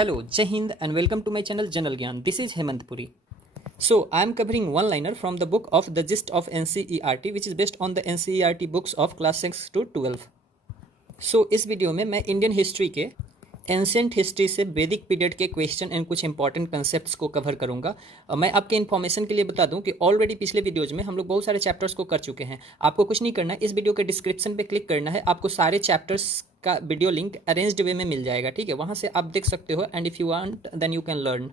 Hello, Jai Hind and welcome to my channel General Gyan. This is Hemant Puri. So, I am covering one liner from the book of The Gist of NCERT which is based on the NCERT books of class 6 to 12. So, इस video में मैं Indian history के ancient history से वैदिक period के question and कुछ important concepts को cover करूंगा। मैं आपके इन्फॉर्मेशन के लिए बता दूं कि ऑलरेडी पिछले वीडियोज में हम लोग बहुत सारे चैप्टर्स को कर चुके हैं। आपको कुछ नहीं करना है, इस वीडियो के डिस्क्रिप्शन पे क्लिक करना है, आपको सारे चैप्टर्स का वीडियो लिंक अरेंज्ड वे में मिल जाएगा। ठीक है, वहाँ से आप देख सकते हो and if you want then you can learn.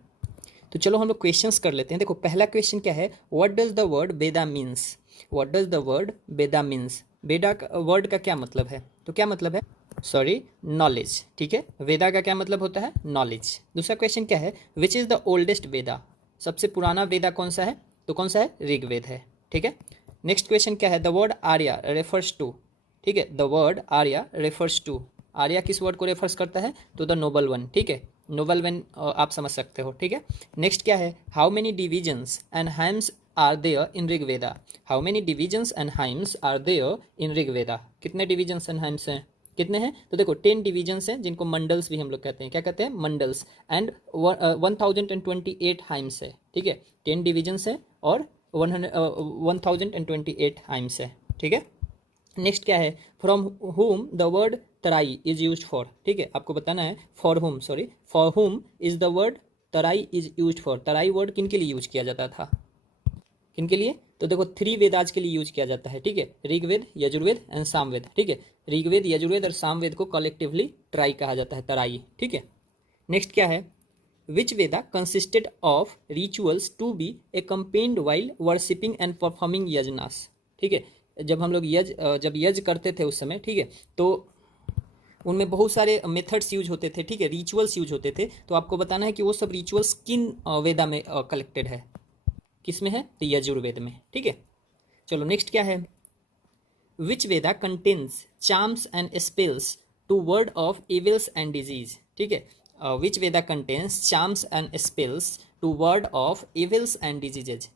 तो चलो हम लोग क्वेश्चंस कर लेते हैं। देखो पहला क्वेश्चन क्या है, what does the word Veda means. What does the word Veda means. Veda word का क्या मतलब है, तो क्या मतलब है, सॉरी, नॉलेज। ठीक है, वेदा का क्या मतलब होता है, नॉलेज। दूसरा क्वेश्चन क्या है, विच इज़ द ओल्डेस्ट वेदा। सबसे पुराना वेदा कौन सा है, तो कौन सा है, ऋग्वेद है। ठीक है, नेक्स्ट क्वेश्चन क्या है, the word Arya refers to. ठीक है, the word Arya refers to, Arya किस वर्ड को रेफर्स करता है, तो द नोबल वन। ठीक है, नोबल वन आप समझ सकते हो। ठीक है, नेक्स्ट क्या है, how many divisions and hymns are there in Rigveda. How many divisions and hymns are there in Rigveda. कितने डिविजन्स एंड हाइम्स हैं, कितने हैं, तो देखो 10 डिविजन्स हैं जिनको मंडल्स भी हम लोग कहते हैं। क्या कहते हैं, मंडल्स। एंड 1028 हाइम्स है। ठीक है, 10 डिविजन्स है और 1028 हाइम्स है। ठीक है, नेक्स्ट क्या है, from whom the word Terai is use for. ठीक है, आपको बताना है फॉर हुम, सॉरी, फॉर हुम is the word Terai is use for. Terai word किन के लिए यूज किया जाता था, किन के लिए, तो देखो 3 वेदाज के लिए यूज किया जाता है। ठीक है, ऋग्वेद, यजुर्वेद एंड सामवेद। ठीक है, ऋग्वेद, यजुर्वेद और सामवेद को कलेक्टिवली ट्राई कहा जाता है, तराई। ठीक है, नेक्स्ट क्या है, which Veda consisted of rituals to be accompanied while worshipping and performing यजनास। ठीक है, जब हम लोग जब यज्ञ करते थे उस समय, ठीक है, तो उनमें बहुत सारे मेथड्स यूज होते थे। ठीक है, रिचुअल्स यूज होते थे। तो आपको बताना है कि वो सब रिचुअल्स किन वेदा में कलेक्टेड है, किस में है, तो यजुर्वेद में। ठीक है, चलो नेक्स्ट क्या है, which Veda contains charms and spells to ward off evils and disease. ठीक है, which Veda contains charms and spells to ward off evils and diseases.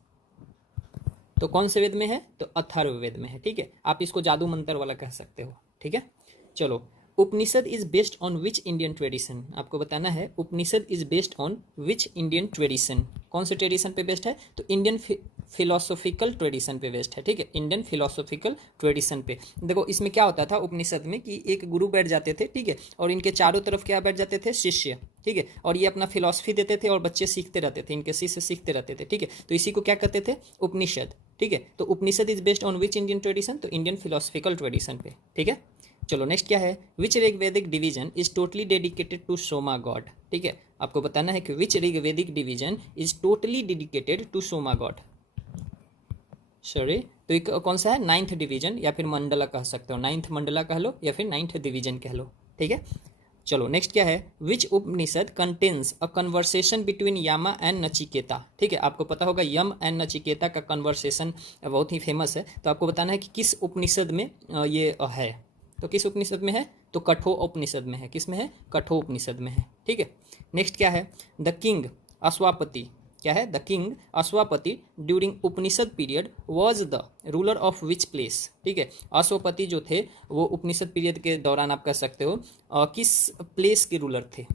तो कौन से वेद में है, तो अथर्ववेद में है। ठीक है, आप इसको जादू मंत्र वाला कह सकते हो। ठीक है, चलो, Upanishad is based on which Indian tradition. आपको बताना है Upanishad is based on which Indian tradition. कौन से ट्रेडिशन पे बेस्ड है, तो इंडियन फिलोसॉफिकल ट्रेडिशन पे बेस्ड है। ठीक है, इंडियन फिलोसॉफिकल ट्रेडिशन पे। देखो इसमें क्या होता था उपनिषद में कि एक गुरु बैठ जाते थे, ठीक है, और इनके चारों तरफ क्या बैठ जाते थे, शिष्य। ठीक है, और ये अपना फिलॉसफी देते थे और बच्चे सीखते रहते थे, इनके शिष्य सीखते रहते थे। ठीक है, तो इसी को क्या कहते थे, उपनिषद। ठीक है, तो Upanishad is based on which Indian tradition, तो इंडियन फिलोसफिकल ट्रेडिशन पे। ठीक है, चलो नेक्स्ट क्या है, which Rigvedic division is totally dedicated to Soma god. ठीक है, आपको बताना है कि which Rigvedic division is totally dedicated to Soma god. Sorry, तो एक कौन सा है, 9th डिवीजन या फिर मंडला कह सकते हो, 9th मंडला कह लो या फिर 9th डिवीजन कह लो। ठीक है, चलो नेक्स्ट क्या है, which Upanishad contains a conversation between Yama and Nachiketa. ठीक है, आपको पता होगा यम एंड नचिकेता का कन्वर्सेशन बहुत ही फेमस है। तो आपको बताना है कि किस उपनिषद में ये है, तो किस उपनिषद में है, तो कठो उपनिषद में है। किस में है, कठो उपनिषद में है। ठीक है, नेक्स्ट क्या है, द किंग अश्वापति। क्या है, the king Ashwapati during Upanishad period was the ruler of which place. ठीक है, अश्वपति जो थे वो उपनिषद पीरियड के दौरान आप कह सकते हो किस प्लेस के रूलर थे,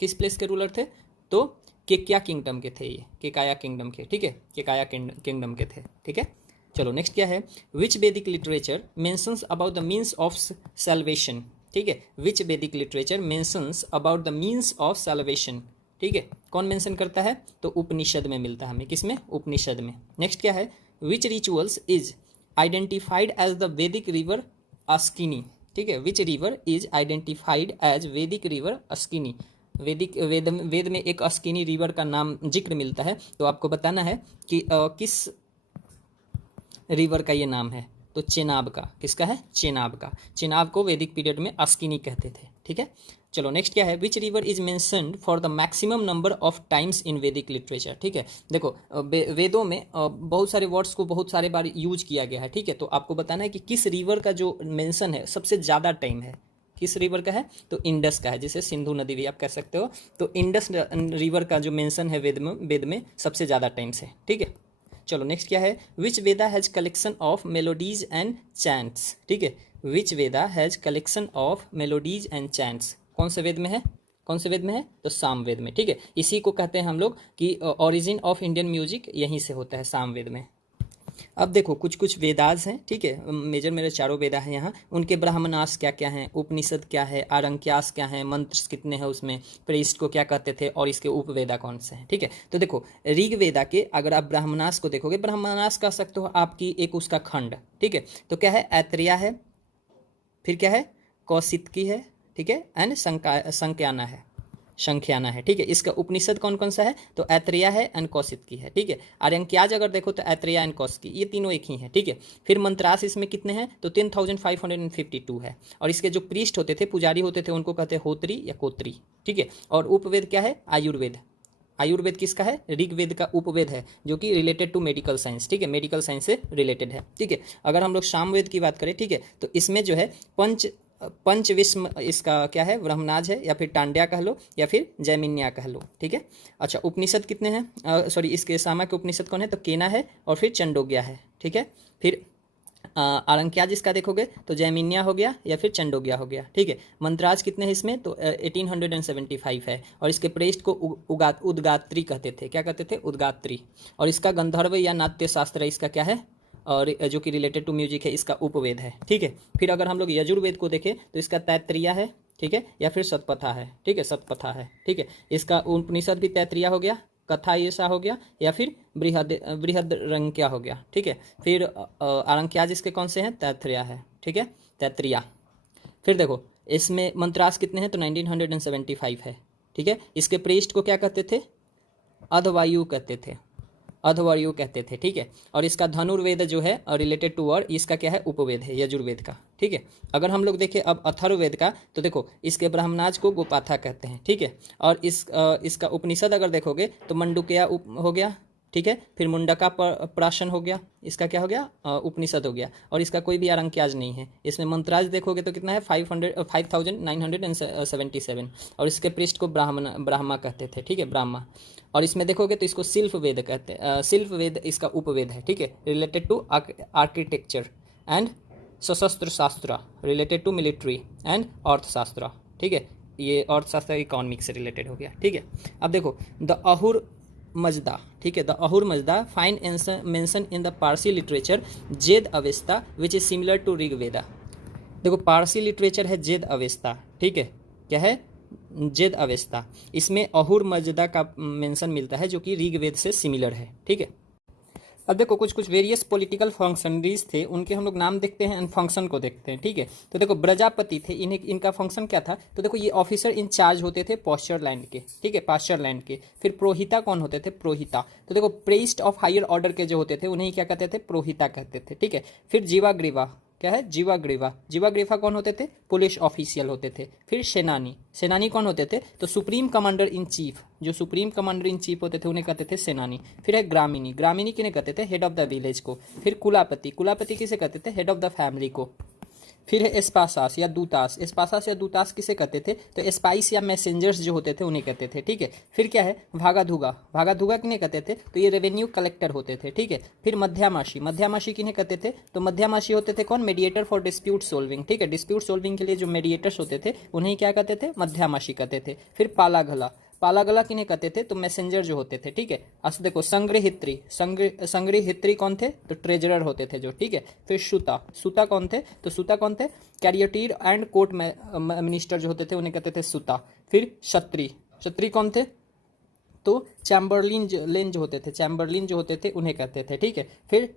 किस प्लेस के रूलर थे, तो केक्या किंगडम के थे, ये केकाया किंगडम के। ठीक है, केकाया किंगडम के थे। ठीक है, चलो नेक्स्ट क्या है, विच वैदिक literature mentions about the means of salvation. ठीक है, विच वैदिक literature mentions about the means of salvation. ठीक है, कौन मेंशन करता है, तो उपनिषद में मिलता है हमें, किसमें, उपनिषद में। नेक्स्ट क्या है, which rituals is identified as the Vedic river Askini. ठीक है, which river is identified as Vedic river Askini. वेद में एक अस्किनी रिवर का नाम जिक्र मिलता है। तो आपको बताना है कि किस रिवर का ये नाम है, तो चेनाब का। किसका है, चेनाब का। चेनाब को वैदिक पीरियड में अस्किनी कहते थे। ठीक है, चलो नेक्स्ट क्या है, which river is mentioned for the maximum number of times in वैदिक लिटरेचर। ठीक है, देखो वेदों में बहुत सारे वर्ड्स को बहुत सारे बार यूज किया गया है। ठीक है, तो आपको बताना है कि किस रिवर का जो मेंशन है सबसे ज़्यादा टाइम है, किस रिवर का है, तो इंडस का है, जिसे सिंधु नदी भी आप कह सकते हो। तो इंडस रिवर का जो मेंशन है वेद में सबसे ज़्यादा टाइम्स है। ठीक है, चलो नेक्स्ट क्या है, which Veda has collection of melodies and chants. ठीक है, which Veda has collection of melodies and chants. कौन से वेद में है, कौन से वेद में है? तो सामवेद में, ठीक है। इसी को कहते हैं हम लोग कि ओरिजिन ऑफ इंडियन म्यूजिक यहीं से होता है, सामवेद में। अब देखो कुछ कुछ वेदास हैं, ठीक है, मेजर मेरे चारों वेदा हैं यहाँ, उनके ब्राह्मणास क्या क्या हैं, उपनिषद क्या है, आरंक्यास क्या है, मंत्र कितने हैं उसमें, प्रेस्ट को क्या कहते थे, और इसके उपवेदा कौन से हैं, ठीक है। तो देखो ऋग वेदा के अगर आप ब्राह्मणास को देखोगे, ब्राह्मणास कह सकते हो आपकी एक उसका खंड, ठीक है। तो क्या है? ऐत्रेया है, फिर क्या है? कौशितकी है, ठीक है, एंड संख्याना है, संख्याना है, ठीक है। इसका उपनिषद कौन कौन सा है? तो ऐत्रेया है एंड कौशितकी है, ठीक है। आर्यंक्याज अगर देखो तो ऐत्रेया एंड कौशिकी, ये तीनों एक ही हैं, ठीक है। फिर मंत्रास इसमें कितने हैं? तो 10,552 है। और इसके जो प्रीस्ट होते थे, पुजारी होते थे, उनको कहते हैं होत्री या कोत्री, ठीक है। और उपवेद क्या है? आयुर्वेद। आयुर्वेद किसका है? ऋग्वेद का उपवेद है, जो कि रिलेटेड टू मेडिकल साइंस, ठीक है, मेडिकल साइंस से रिलेटेड है, ठीक है। अगर हम लोग सामवेद की बात करें, ठीक है, तो इसमें जो है पंचविस्म इसका क्या है? ब्रह्मनाज है, या फिर टांड्या कह लो, या फिर जैमिन्या कह लो, ठीक है। अच्छा, उपनिषद कितने हैं? सॉरी, इसके सामा के उपनिषद कौन है? तो केना है, और फिर चंडोग्या है, ठीक है। फिर आरंक्याज इसका देखोगे तो जैमिन्या हो गया, या फिर चंडोग्या हो गया, ठीक है। मंत्राज कितने हैं इसमें? तो 1875 है। और इसके प्रेस्ट को उद्गात्री कहते थे। क्या कहते थे? उद्गात्री। और इसका गंधर्व या नाट्य शास्त्र इसका क्या है? और जो कि रिलेटेड टू म्यूजिक है, इसका उपवेद है, ठीक है। फिर अगर हम लोग यजुर्वेद को देखें तो इसका तैत्तिरीया है, ठीक है, या फिर शतपथा है, ठीक है, शतपथा है, ठीक है। इसका उपनिषद भी तैत्तिरीया हो गया, कथा ऐसा हो गया, या फिर बृहदरंक्या हो गया, ठीक है। फिर आरंक्याज इसके कौन से हैं? तैत्तिरीया है, ठीक है, तैत्तिरीया। फिर देखो इसमें मंत्रास कितने हैं? तो 1975 है, ठीक है। इसके प्रेस्ट को क्या कहते थे? अधवायु कहते थे, अधवर्यु कहते थे, ठीक है। और इसका धनुर्वेद जो है रिलेटेड टू वर्ड, इसका क्या है? उपवेद है, यजुर्वेद का, ठीक है। अगर हम लोग देखें अब अथर्ववेद का, तो देखो इसके ब्राह्मणाज को गोपाथा कहते हैं, ठीक है। और इसका उपनिषद अगर देखोगे तो मंडुक्या हो गया, ठीक है। फिर मुंडका प्राशन हो गया, इसका क्या हो गया? उपनिषद हो गया। और इसका कोई भी आरंक्याज नहीं है। इसमें मंत्राज देखोगे तो कितना है? 5977। और इसके पृष्ठ को ब्राह्मा कहते थे, ठीक है, ब्राह्मा। और इसमें देखोगे तो इसको शिल्प वेद कहते हैं, शिल्प वेद इसका उपवेद है, ठीक है, रिलेटेड टू आर्किटेक्चर एंड सशस्त्र शास्त्र, रिलेटेड टू मिलिट्री एंड अर्थशास्त्र, ठीक है। ये अर्थशास्त्र इकोनॉमिक से रिलेटेड हो गया, ठीक है। अब देखो द अहुर मजदा, ठीक है, the Ahura Mazda find mention in the Parsi literature Zend Avesta which is similar to Rigveda. देखो पारसी लिटरेचर है जेद अवेस्ता, ठीक है, क्या है? जेद अवेस्ता। इसमें अहुर मजदा का मेंशन मिलता है, जो कि ऋग्वेद से सिमिलर है, ठीक है। अब देखो कुछ कुछ वेरियस पॉलिटिकल फंक्शनरीज थे, उनके हम लोग नाम देखते हैं एंड फंक्शन को देखते हैं, ठीक है। तो देखो प्रजापति थे, इनका फंक्शन क्या था? तो देखो ये ऑफिसर इन चार्ज होते थे पाश्चर लैंड के, ठीक है, पाश्चर लैंड के। फिर प्रोहिता कौन होते थे? प्रोहिता। तो देखो प्रीस्ट ऑफ हायर ऑर्डर के जो होते थे उन्हें क्या कहते थे? प्रोहिता कहते थे, ठीक है। फिर जीवाग्रीवा, क्या है? जीवाग्रीवा। जीवाग्रीवा कौन होते थे? पुलिस ऑफिशियल होते थे। फिर सेनानी, सेनानी कौन होते थे? तो सुप्रीम कमांडर इन चीफ, जो सुप्रीम कमांडर इन चीफ होते थे उन्हें कहते थे सेनानी। फिर है ग्रामीणी, ग्रामीणी किन्हें कहते थे? हेड ऑफ द विलेज को। फिर कुलापति, कुलापति किसे कहते थे? हेड ऑफ द फैमिली को। फिर है एस्पासास या दूतास, एस्पासास या दूतास किसे कहते थे? तो एस्पाइस या मैसेंजर्स जो होते थे उन्हें कहते थे, ठीक है। फिर क्या है? भागाधुगा, भागाधुगा किन्हें कहते थे? तो ये रेवेन्यू कलेक्टर होते थे, ठीक है। फिर मध्यामाशी, मध्यामाशी किन्हें कहते थे? तो मध्यामाशी होते थे कौन? मीडिएटर फॉर डिस्प्यूट सोल्विंग, ठीक है, डिस्प्यूट सोल्विंग के लिए जो मीडिएटर्स होते थे उन्हें क्या कहते थे? मध्यामाशी कहते थे। फिर पालागला, पालागला किन्हें कहते थे? तो मैसेंजर जो होते थे, ठीक है। अब देखो संग्रहित्री, संग्रहित्री कौन थे? तो ट्रेजरर होते थे जो, ठीक है। फिर सूता, सूता कौन थे? तो सूता कौन थे? कैरियटीर एंड कोर्ट मिनिस्टर जो होते थे उन्हें कहते थे सूता। फिर क्षत्रि, क्षत्रि कौन थे? तो चैम्बरलिन जो होते थे, चैम्बरलिन जो होते थे उन्हें कहते थे, ठीक है। फिर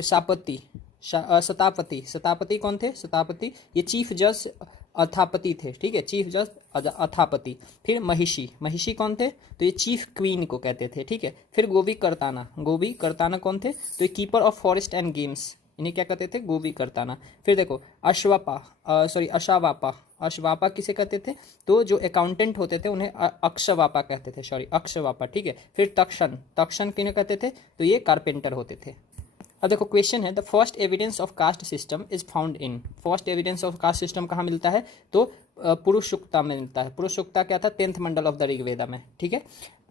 सापति, शतापति, शतापति कौन थे? शतापति ये चीफ जज अथापति थे, ठीक है, चीफ जज अथापति। फिर महिषी, महिषी कौन थे? तो ये चीफ क्वीन को कहते थे, ठीक है। फिर गोवी करताना, गोवी करताना कौन थे? तो ये keeper of forest and games, इन्हें क्या कहते थे? गोवी करताना। फिर देखो अश्वापा, अशावापा, अश्वापा किसे कहते थे? तो जो अकाउंटेंट होते थे उन्हें अक्षवापा कहते थे, सॉरी अक्षवापा, ठीक है। फिर तक्षण, तक्षण किन्हें कहते थे? तो ये कारपेंटर होते थे। अब देखो क्वेश्चन है the first evidence of caste system is found in, first evidence of caste system कहाँ मिलता है? तो पुरुषोक्ता में मिलता है। पुरुषोक्ता क्या था? 10th Mandal of the Rigveda में, ठीक है।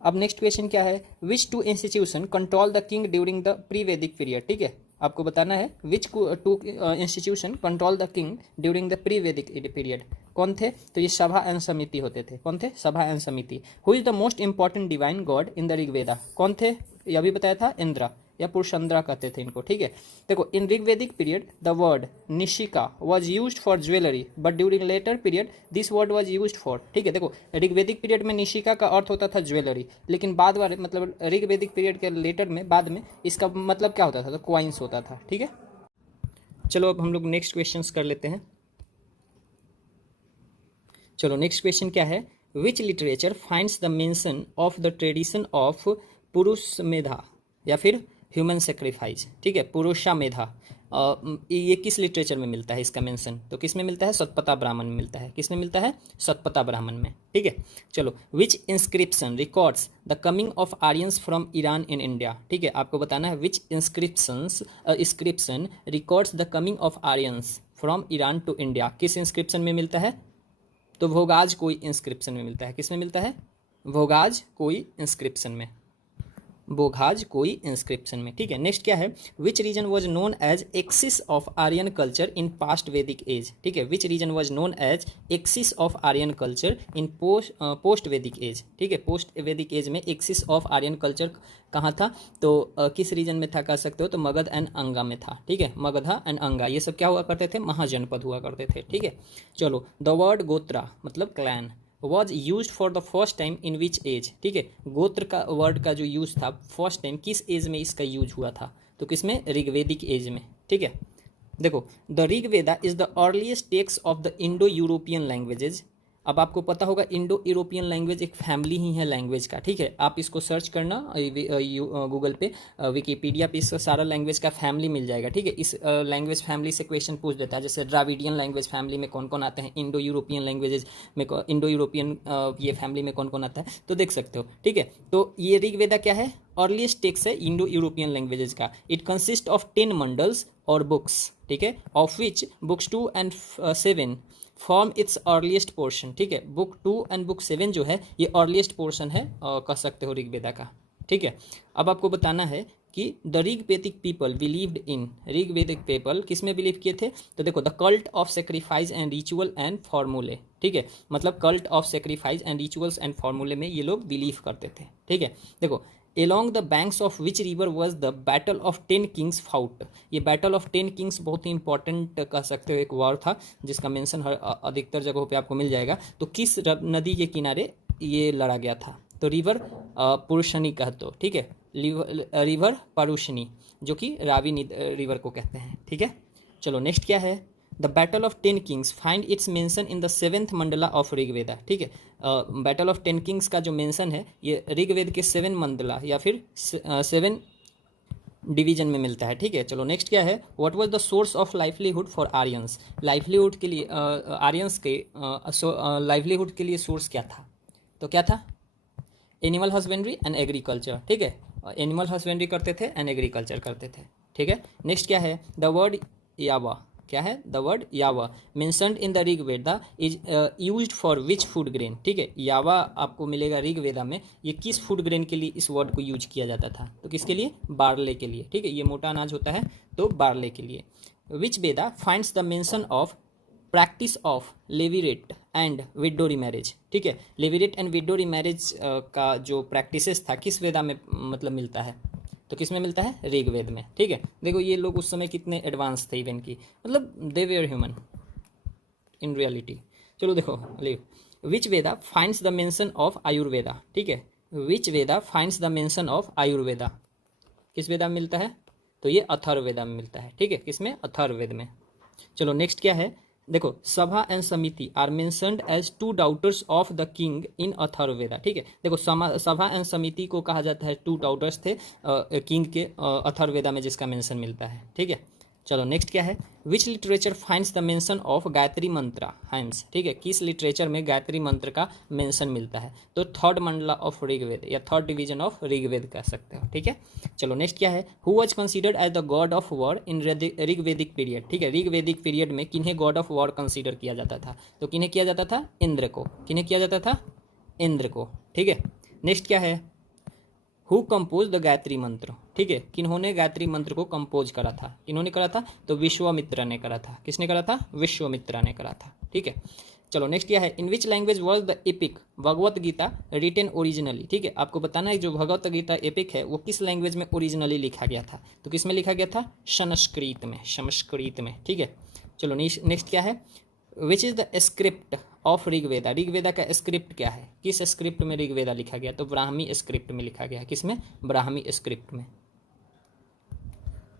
अब नेक्स्ट क्वेश्चन क्या है? Which two institution control the king during the pre Vedic period, ठीक है, आपको बताना है which two institution control the king during the pre Vedic period. कौन थे? तो ये सभा एंड समिति होते थे। कौन थे? सभा एंड समिति। Who is the most important divine God in the Rigveda? कौन थे? ये अभी बताया था, इंद्र या पुरुषंद्रा कहते थे इनको, ठीक है। देखो, in Rigvedic period the word Nishika was use for jewellery but during later period this word was use for, ठीक है। देखो, ऋग्वेदिक पीरियड में निशिका का अर्थ होता था ज्वेलरी, लेकिन बाद वाले मतलब ऋग्वेदिक पीरियड के लेटर में बाद में इसका मतलब क्या होता था? तो क्वाइंस होता था, ठीक है। चलो अब हम लोग नेक्स्ट क्वेश्चन कर लेते हैं। चलो नेक्स्ट क्वेश्चन क्या है? Which literature finds the mention of the tradition of Purushamedha या फिर ह्यूमन सेक्रीफाइस, ठीक है, पुरुषा मेधा। ये किस लिटरेचर में मिलता है इसका मेंशन? तो किस में मिलता है? सतपथा ब्राह्मण में मिलता है। किस में मिलता है? सतपथा ब्राह्मण में, ठीक है। चलो, which inscription records the coming of Aryans from Iran in India, ठीक है। आपको बताना है which inscription records the coming of Aryans from Iran to India. किस इंस्क्रिप्शन में मिलता है? तो भोगाज कोई इंस्क्रिप्शन में मिलता है। किस में मिलता है? भोगाज कोई इंस्क्रिप्शन में, बोघाज कोई इंस्क्रिप्शन में, ठीक है। नेक्स्ट क्या है? Which region was known as axis of Aryan culture in past Vedic age, ठीक है। Which region was known as axis of Aryan culture in post Vedic age, ठीक है। पोस्ट वैदिक एज में एक्सिस ऑफ आर्यन कल्चर कहाँ था? तो किस रीजन में था कह सकते हो? तो मगध एंड अंगा में था, ठीक है। मगधा एंड अंगा ये सब क्या हुआ करते थे? महाजनपद हुआ करते थे, ठीक है। चलो, द वर्ड गोत्रा मतलब clan was use for the first time in which age, ठीक है। गोत्र का वर्ड का जो यूज था फर्स्ट टाइम किस एज में इसका यूज हुआ था? तो किसमें? ऋग्वेदिक एज में, ठीक है। देखो, the Rigveda is the earliest text of the Indo European languages. अब आपको पता होगा इंडो यूरोपियन लैंग्वेज एक फैमिली ही है लैंग्वेज का, ठीक है। आप इसको सर्च करना गूगल पे, विकीपीडिया पे, इसका सारा लैंग्वेज का फैमिली मिल जाएगा, ठीक है। इस लैंग्वेज फैमिली से क्वेश्चन पूछ देता है, जैसे द्राविडियन लैंग्वेज फैमिली में कौन कौन आते हैं, इंडो यूरोपियन लैंग्वेजेज में इंडो यूरोपियन ये फैमिली में कौन कौन आता है, तो देख सकते हो, ठीक है। तो ये ऋग्वेदा क्या है? अर्लीस्ट टेक्स्ट है इंडो यूरोपियन लैंग्वेजेज का। इट कंसिस्ट ऑफ 10 मंडल्स और बुक्स, ठीक है, of which books 2 and 7 form it's earliest portion, ठीक है। बुक 2 एंड बुक 7 जो है ये अर्लीस्ट पोर्शन है कह सकते हो ऋग्वेदा का, ठीक है। अब आपको बताना है कि the Rigvedic people believed in, Rigvedic people किस में बिलीव किए थे? तो देखो, the cult of sacrifice and ritual and फॉर्मूले, ठीक है। मतलब cult of sacrifice and rituals and फॉर्मूले में ये लोग बिलीव करते थे, ठीक है। देखो, along the banks of which river was the battle of 10 kings fought। ये बैटल ऑफ 10 किंग्स बहुत ही इंपॉर्टेंट कह सकते हो एक वॉर था जिसका मेंशन हर अधिकतर जगहों पे आपको मिल जाएगा। तो किस नदी के किनारे ये लड़ा गया था? तो रिवर पुरुषनी कहते हो, ठीक है। रिवर परुषनी जो कि रावी रिवर को कहते हैं, ठीक है। चलो नेक्स्ट क्या है? The battle of 10 Kings find its mention in the 7th Mandla of Rigveda, ठीक है। बैटल ऑफ 10 किंग्स का जो मेंशन है ये ऋग्वेद के 7 मंडला या फिर 7 डिवीजन में मिलता है, ठीक है। चलो नेक्स्ट क्या है? What was the source of livelihood for Aryans? Livelihood के लिए आर्यंस के लाइवलीहुड के लिए सोर्स क्या था? तो क्या था? एनिमल हस्बेंड्री एंड एग्रीकल्चर, ठीक है। एनिमल हस्बेंड्री करते थे एंड एग्रीकल्चर करते थे, ठीक है। नेक्स्ट क्या है? द वर्ड यावा, क्या है? द वर्ड यावा mentioned in the Rigveda is used for which food grain, ठीक है। यावा आपको मिलेगा ऋग्वेदा में। ये किस फूड ग्रेन के लिए इस वर्ड को यूज किया जाता था? तो किसके लिए? बार्ले के लिए, ठीक है। ये मोटा अनाज होता है तो बार्ले के लिए। Which Veda finds the mention of practice of levirate and widow remarriage, ठीक है। लेविरेट एंड विडो रीमैरिज का जो प्रैक्टिसेस था किस वेदा में मतलब मिलता है? तो किस में मिलता है? ऋग्वेद में, ठीक है। देखो ये लोग उस समय कितने एडवांस थे इवन की, मतलब they were human in reality. चलो देखो, which Veda finds the mention of Ayurveda, ठीक है। Which Veda finds the mention of Ayurveda किस वेदा में मिलता है? तो ये अथर्ववेदा में मिलता है, ठीक है। किसमें? अथर्ववेद में। चलो नेक्स्ट क्या है? देखो, Sabha and Samiti are mentioned as 2 daughters of the king in Atharvaveda, ठीक है। देखो, सभा एंड समिति को कहा जाता है 2 डाउटर्स थे किंग के अथर्ववेदा में जिसका मेंशन मिलता है, ठीक है। चलो नेक्स्ट क्या है? Which literature finds the mention of Gayatri mantra hymns, ठीक है। किस लिटरेचर में गायत्री मंत्र का मेंशन मिलता है? तो 3rd मंडला ऑफ ऋग्वेद या 3rd डिवीजन ऑफ ऋग्वेद कह सकते हो, ठीक है। चलो नेक्स्ट क्या है? Who was considered as the god of war in Rigvedic period, ठीक है। ऋग्वेदिक पीरियड में किन्हें गॉड ऑफ वॉर कंसीडर किया जाता था? तो किन्हें किया जाता था? इंद्र को। किन्हें किया जाता था? इंद्र को, ठीक है। नेक्स्ट क्या है? हु कंपोज द गायत्री मंत्र, ठीक है। किन्होंने गायत्री मंत्र को कंपोज करा था? किन्होंने करा था? तो विश्वामित्र ने करा था। किसने करा था? विश्वामित्र ने करा था, ठीक है। चलो नेक्स्ट क्या है, in which language was the epic Bhagavad Gita written originally, ठीक है, आपको बताना है जो भगवत गीता एपिक है वो किस लैंग्वेज में ओरिजिनली लिखा गया था, तो किस में लिखा गया था, संस्कृत में, संस्कृत में, ठीक है। चलो नेक्स्ट क्या है, which is the script of Rigveda, Rigveda का स्क्रिप्ट क्या है, किस स्क्रिप्ट में ऋग्वेदा लिखा गया, तो ब्राह्मी स्क्रिप्ट में लिखा गया, किसमें, ब्राह्मी स्क्रिप्ट में।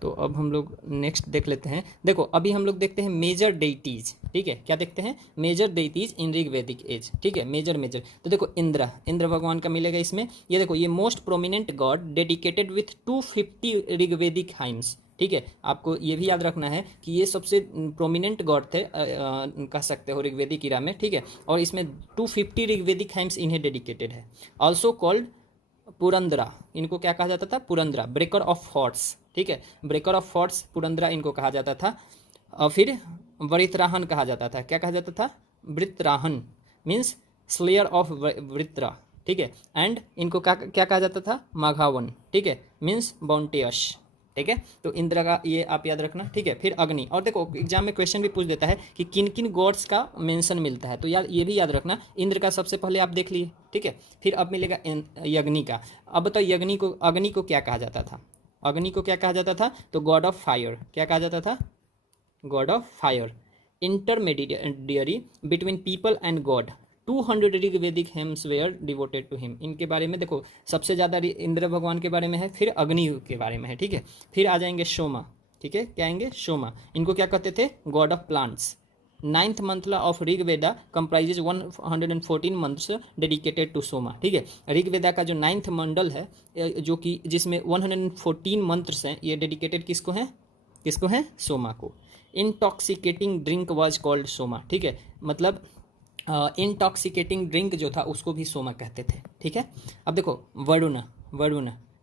तो अब हम लोग नेक्स्ट देख लेते हैं, देखो अभी हम लोग देखते हैं मेजर डेइटीज, ठीक है, क्या देखते हैं, मेजर डेइटीज इन ऋग्वेदिक एज, ठीक है, मेजर, तो देखो इंद्र भगवान का मिलेगा इसमें, ये देखो ये most prominent God dedicated with 250 Rigvedic hymns, ठीक है, आपको ये भी याद रखना है कि ये सबसे प्रोमिनेंट गॉड थे, कह सकते हो ऋग्वेदिक इरा में, ठीक है, और इसमें 250 ऋग्वेदिक हाइम्स इन्हें डेडिकेटेड है। ऑल्सो कॉल्ड पुरंदरा, इनको क्या कहा जाता था, पुरंदरा, ब्रेकर ऑफ फॉर्ट्स, ठीक है, ब्रेकर ऑफ फॉर्ट्स पुरंदरा इनको कहा जाता था। और फिर वृत्राहन कहा जाता था, क्या कहा जाता था, वृत्राहन मीन्स स्लेयर ऑफ वृत्रा, ठीक है, एंड इनको क्या कहा जाता था, माघावन, ठीक है, मीन्स बाउंटियस, ठीक है, तो इंद्र का ये आप याद रखना, ठीक है। फिर अग्नि, और देखो एग्जाम में क्वेश्चन भी पूछ देता है कि किन किन गॉड्स का मेंशन मिलता है, तो यार ये भी याद रखना, इंद्र का सबसे पहले आप देख लिए, ठीक है, फिर अब मिलेगा यज्ञ का। अब बताओ अग्नि को क्या कहा जाता था, अग्नि को क्या कहा जाता था, तो गॉड ऑफ फायर, क्या कहा जाता था, god of fire. Intermediary between people and god, 200 Rigvedic hymns were devoted to him, इनके बारे में देखो सबसे ज़्यादा इंद्र भगवान के बारे में है, फिर अग्नि के बारे में है, ठीक है, फिर आ जाएंगे सोमा, ठीक है, क्या आएंगे, सोमा, इनको क्या कहते थे, god of plants. 9th mandala of Rigveda comprises 114 months dedicated to Soma, ठीक है, ऋग्वेदा का जो 9th मंडल है जो कि जिसमें 114 मंथ्स हैं, ये डेडिकेटेड किसको है, सोमा को। Intoxicating drink was called Soma, ठीक है, मतलब इंटॉक्सिकेटिंग ड्रिंक जो था उसको भी सोमा कहते थे, ठीक है। अब देखो वरुण,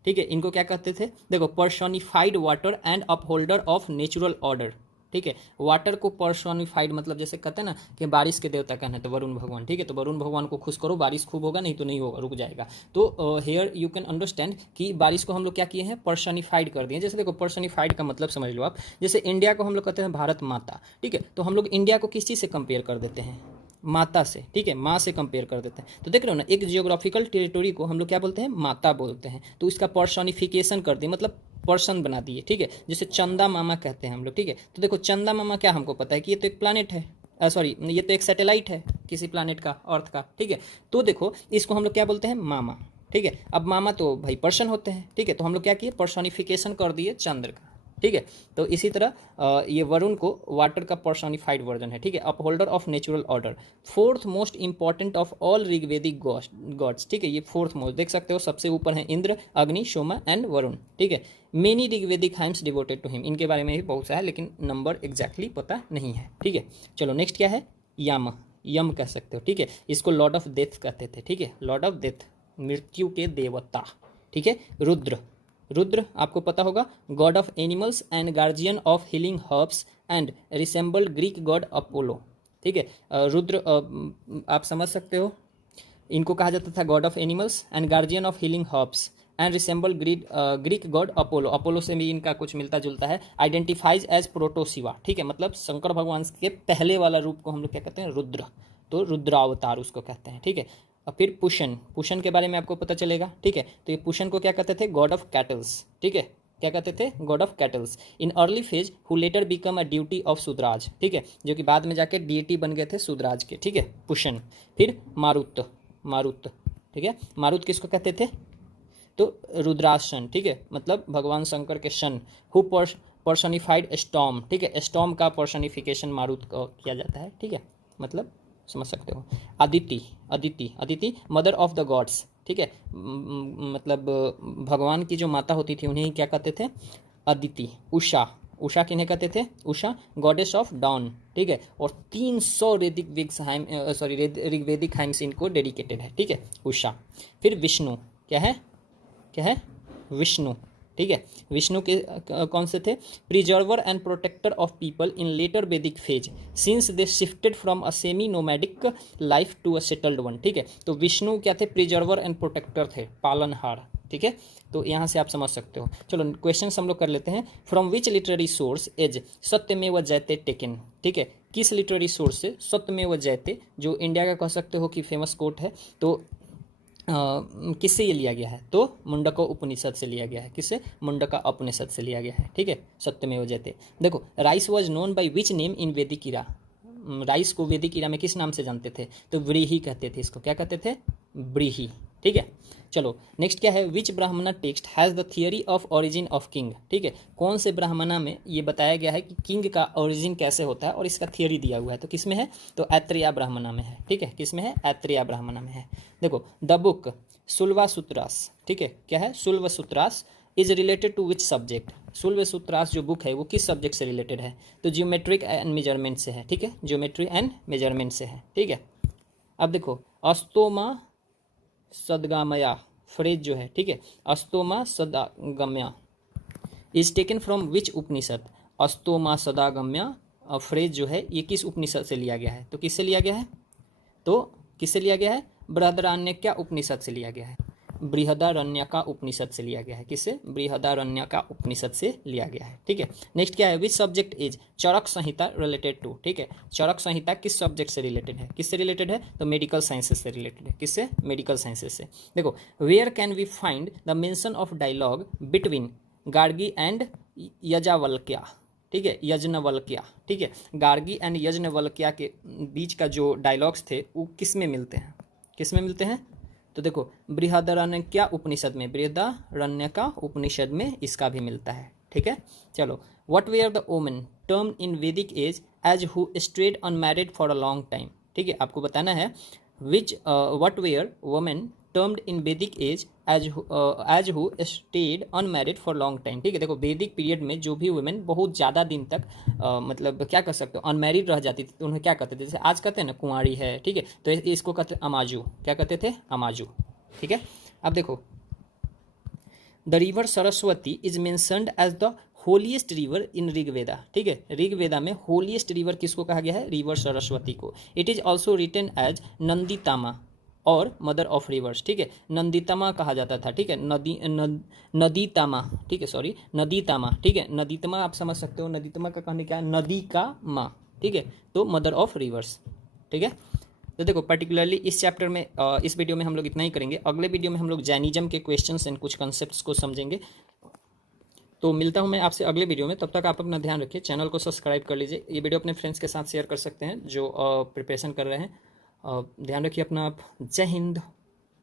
ठीक है, इनको क्या कहते थे, देखो personified water and upholder of natural order, ठीक है, वाटर को पर्सोनिफाइड मतलब जैसे कहते हैं ना कि बारिश के देवता कहना है, तो वरुण भगवान, ठीक है, तो वरुण भगवान को खुश करो, बारिश खूब होगा, नहीं तो नहीं होगा, रुक जाएगा। तो हेयर यू कैन अंडरस्टैंड कि बारिश को हम लोग क्या किए हैं, पर्सोनिफाइड कर दिए। जैसे देखो पर्सोनिफाइड का मतलब समझ लो आप, जैसे इंडिया को हम लोग कहते हैं भारत माता, ठीक है, तो हम लोग इंडिया को किस चीज़ से कंपेयर कर देते हैं, माता से, ठीक है, माँ से कंपेयर कर देते हैं। तो देख रहे हो ना, एक जियोग्राफिकल टेरिटोरी को हम लोग क्या बोलते हैं, माता बोलते हैं, तो इसका पर्सोनिफिकेशन कर दिए, मतलब पर्सन बना दिए, ठीक है, जैसे चंदा मामा कहते हैं हम लोग, ठीक है, तो देखो चंदा मामा क्या हमको पता है कि ये तो एक प्लानेट है, सॉरी ये तो एक सैटेलाइट है किसी प्लानेट का, अर्थ का, ठीक है, तो देखो इसको हम लोग क्या बोलते हैं, मामा, ठीक है। अब मामा तो भाई पर्सन होते हैं, ठीक है, तो हम लोग क्या किए, पर्सोनिफिकेशन कर दिए चंद्र का, ठीक है। तो इसी तरह ये वरुण को वाटर का पर्सोनिफाइड वर्जन है, ठीक है, upholder of natural order, 4th most important of all Rigvedic gods, ठीक है, ये 4th मोस्ट, देख सकते हो सबसे ऊपर है इंद्र, अग्नि, सोमा एंड वरुण, ठीक है। Many Rigvedic hymns devoted to him, इनके बारे में भी बहुत सा है लेकिन नंबर एग्जैक्टली पता नहीं है, ठीक है। चलो नेक्स्ट क्या है, यम कह सकते हो, ठीक है, इसको लॉर्ड ऑफ डेथ कहते थे, ठीक है, लॉर्ड ऑफ डेथ, मृत्यु के देवता, ठीक है। रुद्र आपको पता होगा, God of animals and guardian of healing herbs and resemble Greek God Apollo, ठीक है। रुद्र आप समझ सकते हो, इनको कहा जाता था god of animals and guardian of healing herbs and resemble Greek God Apollo से भी इनका कुछ मिलता जुलता है। आइडेंटिफाइज एज प्रोटोशिवा, ठीक है, मतलब शंकर भगवान के पहले वाला रूप को हम लोग क्या कहते हैं, रुद्र, तो रुद्रावतार उसको कहते हैं, ठीक है। और फिर पुशन के बारे में आपको पता चलेगा, ठीक है, तो ये पुशन को क्या कहते थे, गॉड ऑफ कैटल्स, ठीक है, क्या कहते थे, god of cattles. In early phase who later become a deity of Shudras, ठीक है, जो कि बाद में जाके डीटी बन गए थे सुदराज के, ठीक है, पुशन। फिर मारुत, ठीक है, मारुत किसको कहते थे, तो रुद्रासन, ठीक है, मतलब भगवान शंकर के सन। हु पर्सोनिफाइड स्टॉर्म, ठीक है, स्टॉर्म का पर्सोनिफिकेशन मारुत को किया जाता है, ठीक है, मतलब समझ सकते हो। Aditi mother of the gods, ठीक है, मतलब भगवान की जो माता होती थी उन्हें क्या कहते थे, अदिति। उषा किन्हें कहते थे, उषा गॉडेस ऑफ डॉन, ठीक है, और 300 ऋग्वेदिक हाइम्स इनको डेडिकेटेड है, ठीक है, उषा। फिर विष्णु, क्या है विष्णु, ठीक है, विष्णु के कौन से थे, preserver and protector of people in later Vedic phase since they shifted from a semi nomadic life to a settled one, ठीक है, तो विष्णु क्या थे, प्रिजर्वर एंड प्रोटेक्टर थे, पालनहार, ठीक है, तो यहाँ से आप समझ सकते हो। चलो क्वेश्चन हम लोग कर लेते हैं। From which literary source is Satyameva Jayate taken, ठीक है, किस लिटरेरी सोर्स से सत्यमेव जयते, जो इंडिया का कह सकते हो कि फेमस कोट है, तो किससे ये लिया गया है, तो मुंडका उपनिषद से लिया गया है। किससे? मुंडका उपनिषद से लिया गया है, ठीक है, सत्यमेव जयते। देखो, rice was known by which name in वैदिक इरा, राइस को वैदिक इरा में किस नाम से जानते थे, तो व्रीहि कहते थे इसको, क्या कहते थे, व्रीहि, ठीक है। चलो नेक्स्ट क्या है, विच ब्राह्मणा text has the theory of origin of king, ठीक है, कौन से ब्राह्मणा में ये बताया गया है कि किंग का ओरिजिन कैसे होता है और इसका थियरी दिया हुआ है, तो किस में है, तो ऐत्रेया ब्राह्मणा में है, ठीक है, किस में है, ऐत्रेया ब्राह्मणा में है। देखो, द बुक शुल्वासूत्रास, ठीक है, क्या है, Shulvasutras is related to which subject, Shulvasutras जो बुक है वो किस सब्जेक्ट से रिलेटेड है, तो जियोमेट्रिक एंड मेजरमेंट से है, ठीक है, जियोमेट्री एंड मेजरमेंट से है, ठीक है। अब देखो, अस्तोमा सदगामया फ्रेज जो है, ठीक है, अस्तोमा सदागम्या is taken from which Upanishad, अस्तोमा सदागम्या फ्रेज जो है ये किस उपनिषद से लिया गया है, तो किससे लिया गया है, तो किससे लिया गया है, बृहदारण्यका उपनिषद से लिया गया है, बृहदारण्यका उपनिषद से लिया गया है, किससे, बृहदारण्यका उपनिषद से लिया गया है, ठीक है। नेक्स्ट क्या है, which subject is Charaka Samhita related to, ठीक है, चरक संहिता किस सब्जेक्ट से रिलेटेड है, किससे रिलेटेड है, तो मेडिकल साइंसेस से रिलेटेड है, किससे, मेडिकल साइंसेस से। देखो, where can we find the mention of dialogue between Gargi and Yajnavalkya, ठीक है, यज्ञवल्क्या, ठीक है, गार्गी एंड यज्ञवल्क्या के बीच का जो डायलॉग्स थे वो किस में मिलते हैं, किस में मिलते हैं, तो देखो, बृहदारण्यका उपनिषद में, बृहदारण्यका उपनिषद में इसका भी मिलता है, ठीक है। चलो, what were the women term in Vedic age as who stayed unmarried for a long time, ठीक है, आपको बताना है which what were women termed in Vedic age as who stayed unmarried for long time, ठीक है। देखो, वैदिक पीरियड में जो भी वुमेन बहुत ज़्यादा दिन तक मतलब क्या कर सकते हो, अनमैरिड रह जाती थी, तो उन्हें क्या कहते थे, जैसे आज कहते हैं ना कुंवारी है, ठीक है, तो इसको कहते हैं अमाजू, क्या कहते थे, अमाजू, ठीक है। अब देखो, the river Saraswati is mentioned as the holiest river in Rigveda, ठीक है, ऋग्वेदा में होलीएस्ट रिवर किसको कहा गया है, रिवर सरस्वती को। It is also written as Nanditama और मदर ऑफ रिवर्स, ठीक है, नंदितमा कहा जाता था, ठीक है, नदीतमा, ठीक है, सॉरी, नदीतमा, ठीक है, नदीतमा आप समझ सकते हो, नदीतमा का कहने क्या है, नदी का माँ, ठीक है, तो मदर ऑफ रिवर्स, ठीक है। तो देखो, पर्टिकुलरली इस चैप्टर में इस वीडियो में हम लोग इतना ही करेंगे, अगले वीडियो में हम लोग जैनिज्म के क्वेश्चंस एंड कुछ कॉन्सेप्ट्स को समझेंगे। तो मिलता हूं मैं आपसे अगले वीडियो में, तब तक आप अपना ध्यान रखिए, चैनल को सब्सक्राइब कर लीजिए, ये वीडियो अपने फ्रेंड्स के साथ शेयर कर सकते हैं जो प्रिपरेशन कर रहे हैं। ध्यान रखिए अपना आप, जय हिंद।